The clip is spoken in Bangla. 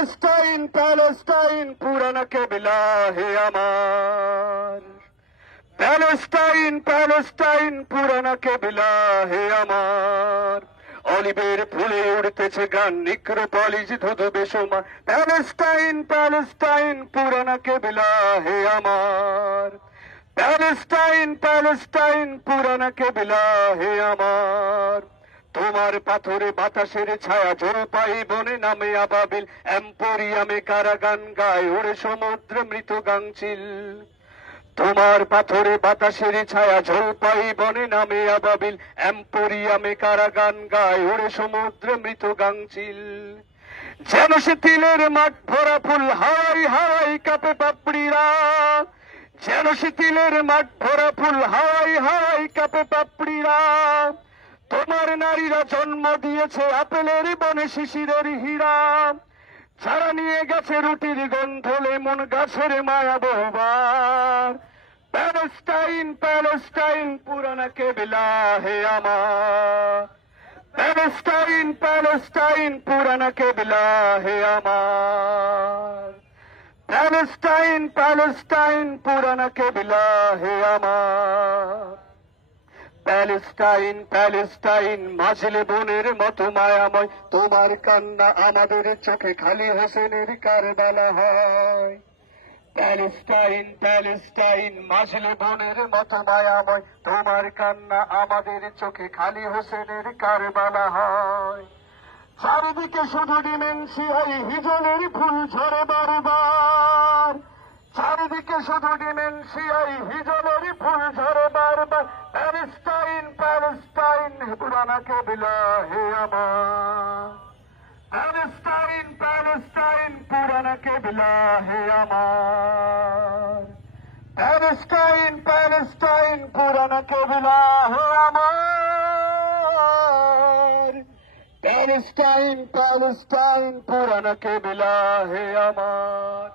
প্যালেস্টাইন প্যালেস্টাইন পুরানা কেবলা হে আমার, প্যালেস্টাইন প্যালেস্টাইন পুরানা কেবলা হে আমার। অলিভের ফুলে উড়তেছে গান, নিক্রোপলিস ধুধু বেসুমার। প্যালেস্টাইন প্যালেস্টাইন পুরানা কেবলা হে আমার, প্যালেস্টাইন প্যালেস্টাইন পুরানা কেবলা হে আমার। তোমার পাথরে বাতাসের ছায়া, জলপাই বনে নামে আবাবিল, এম্পোরিয়ামে কারা গান গায়, ওরে সমুদ্র মৃত গাংচিল। তোমার পাথরে বাতাসের ছায়া, জলপাই বনে নামে আবাবিল, এম্পোরিয়ামে কারা গান গায়, ওরে সমুদ্র মৃত গাংচিল। যেন সে তিলের মাঠ ভরা ফুল, হাওয়াই হাওয়াই কাঁপে পাপড়িরা। যেন সে তিলের মাঠ ভরা ফুল, হাওয়াই হাওয়াই কাঁপে পাপড়িরা। তোমার নারীরা জন্ম দিয়েছে আপেলের বনে শিশিরের হীরা। যারা নিয়ে গেছে রুটির গন্ধ, লেমন গাছের মায়া বহুবার। প্যালেস্টাইন প্যালেস্টাইন পুরানা কেবলা হে আমার, প্যালেস্টাইন প্যালেস্টাইন পুরানা কেবলা হে আমার, প্যালেস্টাইন প্যালেস্টাইন পুরানা কেবলা হে আমার। প্যালেস্টাইন প্যালেস্টাইন মাজলে বোনের মতো মায়াময়, তোমার কান্না আমাদের চোখে খালি হোসেনের কারবালা হয়। প্যালেস্টাইন প্যালেস্টাইন মাজলে বোনের মতো মায়াময়, তোমার কান্না আমাদের চোখে খালি হোসেনের কারবালা হয়। চারিদিকে শুধু ডিমেনশিয়াই হিজলের ফুল ঝরে বারবার, চারিদিকে শুধু ডিমেনশিয়াই হিজলের ফুল ঝরে বারবার। প্যালেস্টাইন প্যালেস্টাইন পুরানা কেবলা হে আমার, প্যালেস্টাইন প্যালেস্টাইন পুরানা কেবলা হে আমার, প্যালেস্টাইন প্যালেস্টাইন পুরানা কেবলা হে আমার, প্যালেস্টাইন প্যালেস্টাইন পুরানা কেবলা হে আমার।